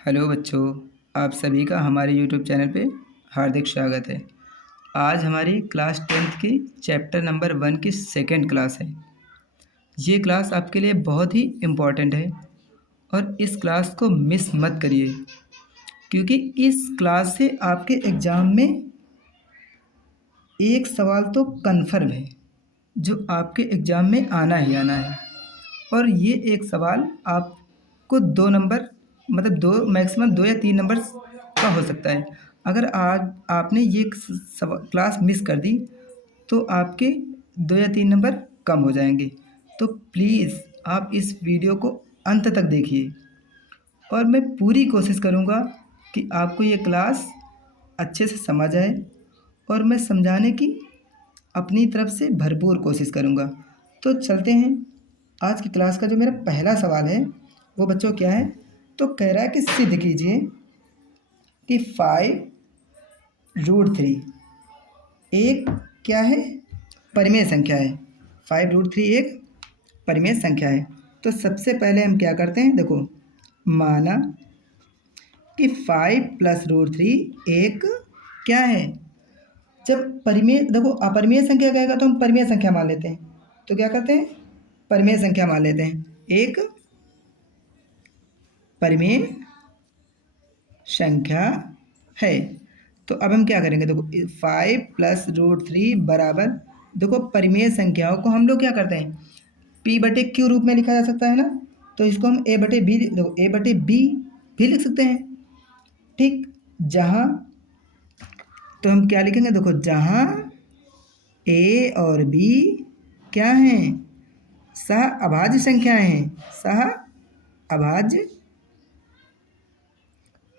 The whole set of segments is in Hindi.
हेलो बच्चों, आप सभी का हमारे यूट्यूब चैनल पे हार्दिक स्वागत है। आज हमारी क्लास 10th की चैप्टर नंबर 1 की सेकंड क्लास है। ये क्लास आपके लिए बहुत ही इम्पॉर्टेंट है और इस क्लास को मिस मत करिए, क्योंकि इस क्लास से आपके एग्ज़ाम में एक सवाल तो कन्फर्म है जो आपके एग्ज़ाम में आना ही आना है। और ये एक सवाल आपको 2 नंबर मतलब 2 मैक्सिमम 2 या 3 नंबर का हो सकता है। अगर आज आपने ये क्लास मिस कर दी तो आपके 2 या 3 नंबर कम हो जाएंगे। तो प्लीज़ आप इस वीडियो को अंत तक देखिए और मैं पूरी कोशिश करूँगा कि आपको ये क्लास अच्छे से समझ आए और मैं समझाने की अपनी तरफ से भरपूर कोशिश करूँगा। तो चलते हैं। आज की क्लास का जो मेरा पहला सवाल है वो बच्चों क्या है, तो कह रहा है कि सिद्ध कीजिए कि 5√3 एक क्या है, परिमेय संख्या है। 5√3 एक परिमेय संख्या है। तो सबसे पहले हम क्या करते हैं, देखो माना कि 5 + √3 एक क्या है। जब परिमेय देखो अपरिमेय संख्या कहेगा तो हम परिमेय संख्या मान लेते हैं। तो क्या करते हैं, परिमेय संख्या मान लेते हैं। एक परिमेय संख्या है। तो अब हम क्या करेंगे, देखो 5 + √3 बराबर, देखो परिमेय संख्याओं को हम लोग क्या करते हैं, P/Q रूप में लिखा जा सकता है ना। तो इसको हम A/B, देखो A/B भी लिख सकते हैं। ठीक, जहाँ तो हम क्या लिखेंगे, देखो जहाँ A और B क्या हैं, सह अभाज्य संख्याएं हैं। सह अभाज्य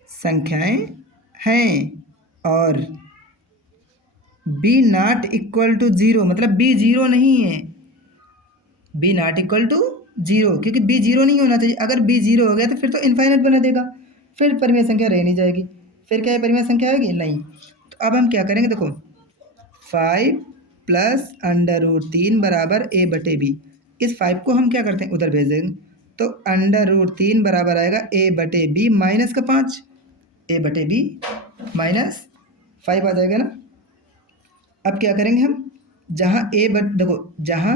संख्याएं हैं और B ≠ 0, मतलब B 0 नहीं है। B ≠ 0, क्योंकि B 0 नहीं होना चाहिए। अगर B 0 हो गया तो फिर तो इनफाइनाइट बना देगा, फिर परिमेय संख्या रह नहीं जाएगी। फिर क्या है, परिमेय संख्या आएगी नहीं। तो अब हम क्या करेंगे, देखो 5 + √3 बराबर A/B। इस 5 को हम क्या करते हैं, उधर भेज देंगे। तो √3 बराबर आएगा A/B माइनस का 5, A/B माइनस 5 आ जाएगा ना। अब क्या करेंगे हम, जहाँ देखो जहाँ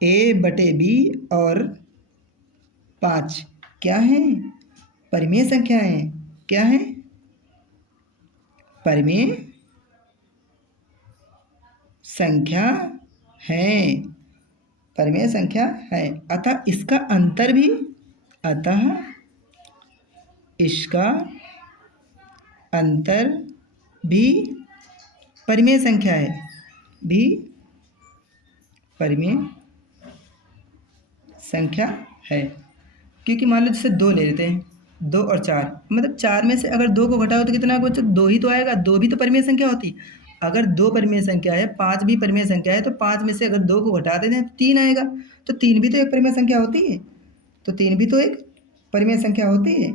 A/B और 5 क्या हैं, परिमेय संख्याएं। क्या है, परिमेय संख्या है। परिमेय संख्या है, अतः इसका अंतर भी, अतः इसका अंतर भी परिमेय संख्या है, भी परिमेय संख्या है। क्योंकि मान लो जैसे 2 ले लेते हैं, 2 और 4, मतलब 4 में से अगर 2 को घटाओ तो कितना बचा, 2 ही तो आएगा। 2 भी तो परिमेय संख्या होती। अगर 2 परिमेय संख्या है, 5 भी परिमेय संख्या है, तो 5 में से अगर 2 को घटा देते हैं तो 3 आएगा। तो 3 भी तो एक परिमेय संख्या होती है। तो 3 भी तो एक परिमेय संख्या होती है।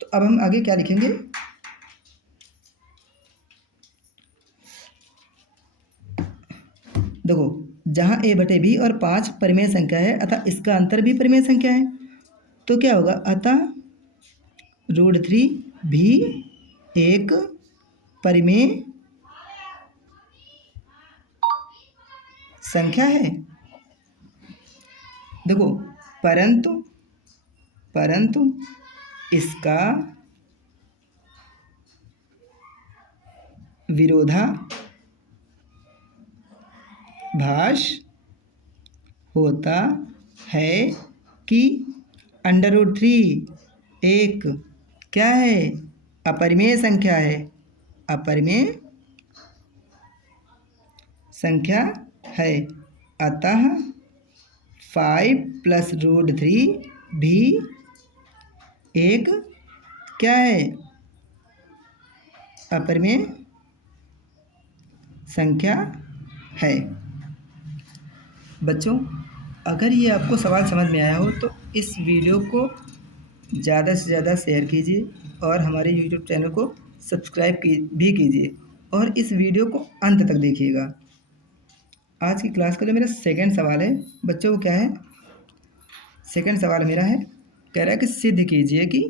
तो अब हम आगे क्या लिखेंगे, देखो जहाँ A/B और 5 परिमेय संख्या है, अतः इसका अंतर भी परिमेय संख्या है। तो क्या होगा, अतः √3 भी एक परिमेय संख्या है। देखो परंतु इसका विरोधाभास होता है कि √3 एक क्या है, अपरिमेय संख्या है। अपरिमेय संख्या है, अतः 5 + √3 भी एक क्या है, अपरिमेय संख्या है। बच्चों, अगर ये आपको सवाल समझ में आया हो तो इस वीडियो को ज़्यादा से ज़्यादा शेयर कीजिए और हमारे यूट्यूब चैनल को सब्सक्राइब भी कीजिए और इस वीडियो को अंत तक देखिएगा। आज की क्लास का जो मेरा सेकंड सवाल है बच्चों, वो क्या है, सेकंड सवाल मेरा है कह रहा है कि सिद्ध कीजिए कि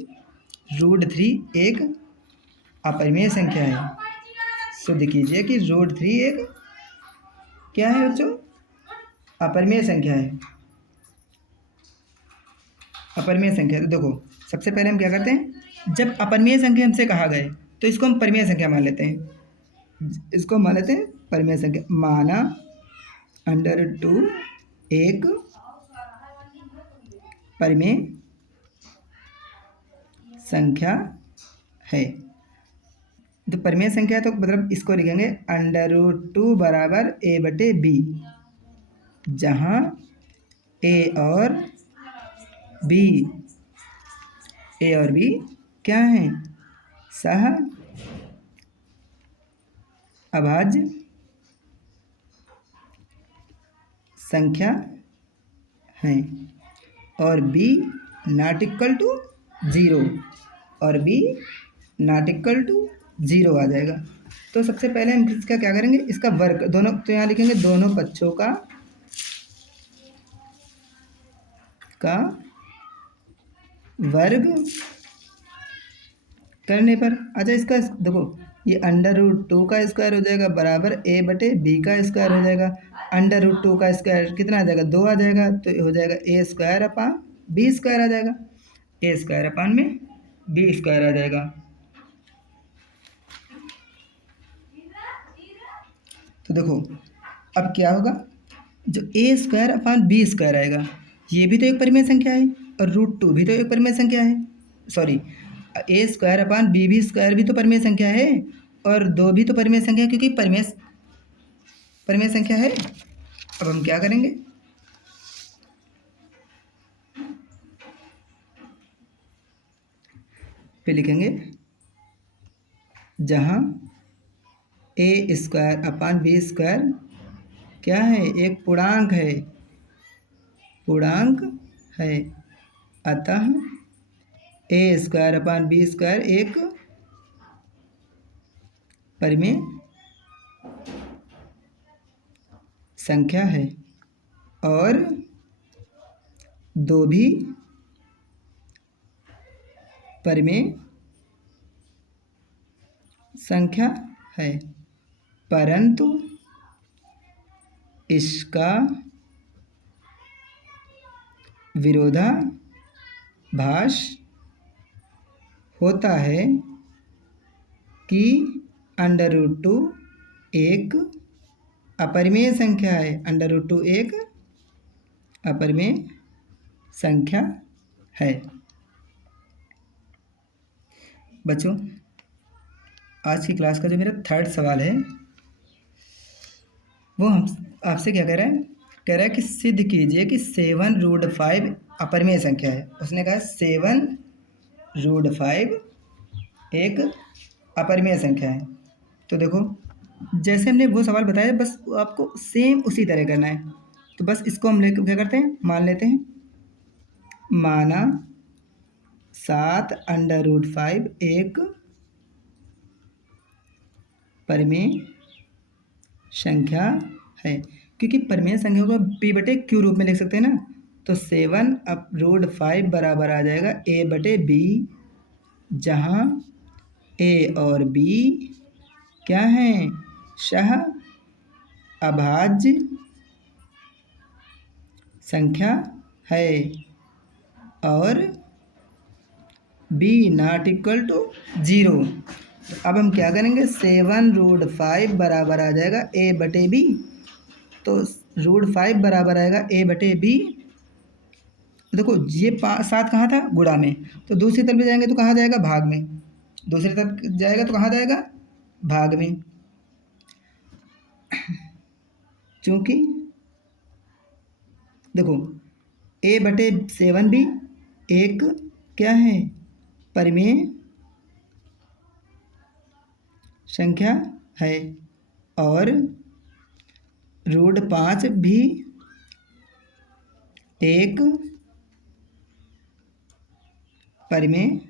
√3 एक अपरिमेय संख्या है। सिद्ध कीजिए कि √3 एक क्या है बच्चों? अपरिमेय संख्या है। अपरिमेय संख्या, तो देखो सबसे पहले हम क्या करते हैं, जब अपरिमेय संख्या हमसे कहा गए तो इसको हम परिमेय संख्या मान लेते हैं। इसको मान लेते हैं परिमेय संख्या। माना √2 एक परिमेय संख्या है। तो परिमेय संख्या तो मतलब इसको लिखेंगे √2 बराबर a/b, जहाँ a और b क्या हैं? सह अभाज्य संख्या हैं और b नॉट इक्वल टू 0 और b नॉट इक्वल टू 0 आ जाएगा। तो सबसे पहले हम इसका क्या करेंगे, इसका वर्ग दोनों, तो यहाँ लिखेंगे दोनों पक्षों का वर्ग करने पर। अच्छा, इसका देखो ये √2 का स्क्वायर हो जाएगा बराबर a/b का स्क्वायर हो जाएगा। √2 का स्क्वायर कितना आ जाएगा? 2 आ जाएगा, तो ये हो जाएगा a² आ जाएगा। a² आ जाएगा। तो देखो अब क्या होगा, जो a² आएगा, ये भी तो एक परिमेय संख्या है और √2 भी तो एक परिमेय संख्या है। सॉरी, a²/b² भी तो परिमेय संख्या है और 2 भी तो परिमेय संख्या है, क्योंकि परिमेय संख्या है। अब हम क्या करेंगे, पे लिखेंगे जहाँ a²/b² क्या है? एक पूर्णांक है। अतः a²/b² एक परिमेय संख्या है और 2 भी परिमेय संख्या है, परंतु इसका विरोधाभास होता है कि √2 एक अपरिमेय संख्या है। √2 एक अपरिमेय संख्या है। बच्चों, आज की क्लास का जो मेरा 3rd सवाल है वो हम आपसे क्या कह रहा है, कि सिद्ध कीजिए कि 7√5 अपरिमेय संख्या है। उसने कहा 7√5 एक अपरिमेय संख्या है। तो देखो जैसे हमने वो सवाल बताया, बस आपको सेम उसी तरह करना है। तो बस इसको हम लेकर क्या करते हैं, मान लेते हैं। माना 7√5 एक परिमेय संख्या है, क्योंकि परिमेय संख्या को p/q रूप में लिख सकते हैं ना। तो 7√5 बराबर आ जाएगा a/b, जहाँ a और b क्या हैं? सह अभाज्य संख्या है और b नॉट इक्वल टू 0। अब हम क्या करेंगे, 7√5 बराबर आ जाएगा a/b। तो √5 बराबर आएगा a/b। देखो ये 7 कहाँ था? गुणा में। तो दूसरी तरफ जाएंगे तो कहाँ जाएगा? भाग में। दूसरी तरफ जाएगा तो कहाँ जाएगा? भाग में। चूँकि देखो a/7 भी एक क्या है? परिमेय संख्या है और √5 भी एक परिमेय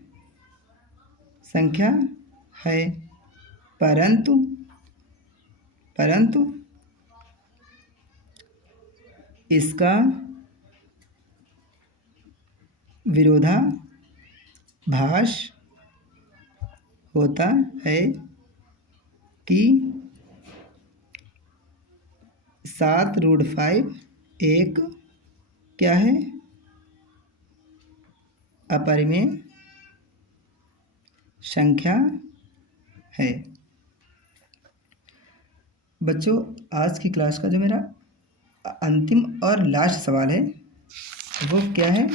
संख्या है, परंतु इसका विरोधाभास होता है कि 7√5 एक क्या है, अपरिमेय संख्या है। बच्चों, आज की क्लास का जो मेरा अंतिम और लास्ट सवाल है वो क्या है,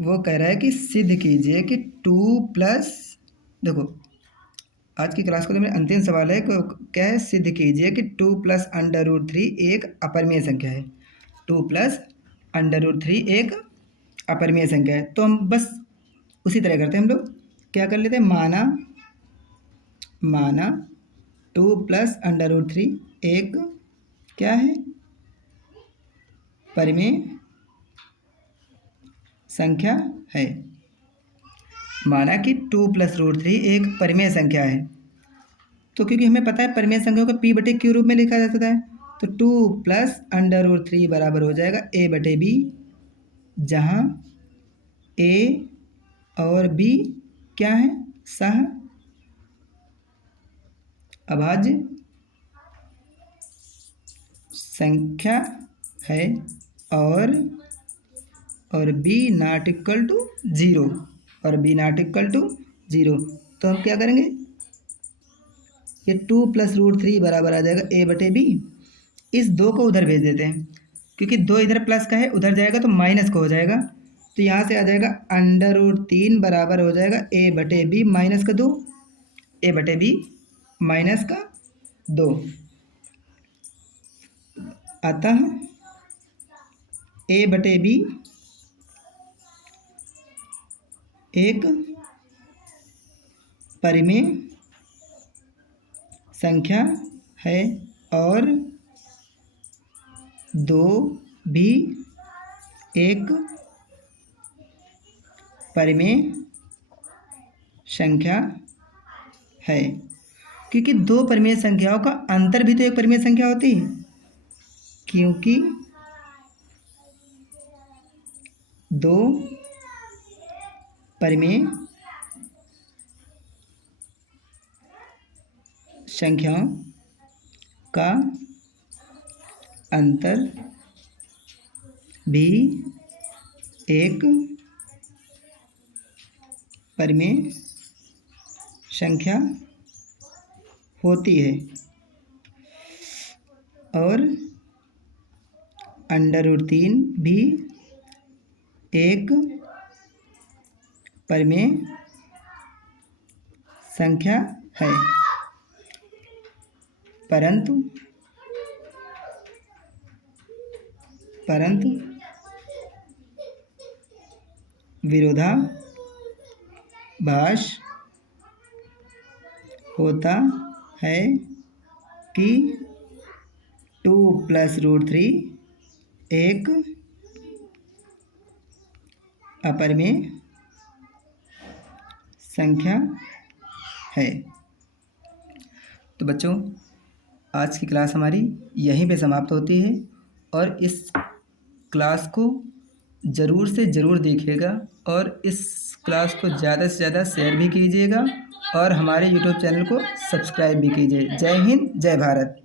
वो कह रहा है कि सिद्ध कीजिए कि 2+, देखो आज की क्लास का जो मेरा अंतिम सवाल है क्या है, सिद्ध कीजिए कि 2 + √3 एक अपरिमेय संख्या है। 2 + √3 एक अपरिमेय संख्या है। तो हम बस उसी तरह करते हैं, हम लोग क्या कर लेते हैं, माना 2 + √3 एक क्या है, परिमेय संख्या है। माना कि 2 + √3 एक परिमेय संख्या है। तो क्योंकि हमें पता है परिमेय संख्याओं को p/q रूप में लिखा जा सकता है, तो 2 + √3 बराबर हो जाएगा a/b, जहाँ a और b क्या है, सह अभाज्य संख्या है और b ≠ 0, और b ≠ 0। तो हम क्या करेंगे, ये 2 + √3 बराबर आ जाएगा a/b। इस 2 को उधर भेज देते हैं, क्योंकि 2 इधर प्लस का है, उधर जाएगा तो माइनस का हो जाएगा। तो यहाँ से आ जाएगा √3 बराबर हो जाएगा a/b माइनस का 2, a/b माइनस का 2। अतः a/b एक परिमेय संख्या है और 2 भी एक परिमेय संख्या है, क्योंकि 2 परिमेय संख्याओं का अंतर भी तो एक परिमेय संख्या होती है, क्योंकि 2 परिमेय संख्याओं का अंतर भी एक परिमेय संख्या होती है, और √3 भी एक परिमेय संख्या है। परंतु विरोधाभास होता है कि 2 + √3 एक अपरिमेय संख्या है। तो बच्चों, आज की क्लास हमारी यहीं पे समाप्त होती है, और इस क्लास को ज़रूर से ज़रूर देखिएगा और इस क्लास को ज़्यादा से ज़्यादा शेयर भी कीजिएगा और हमारे यूट्यूब चैनल को सब्सक्राइब भी कीजिए। जय हिंद, जय भारत।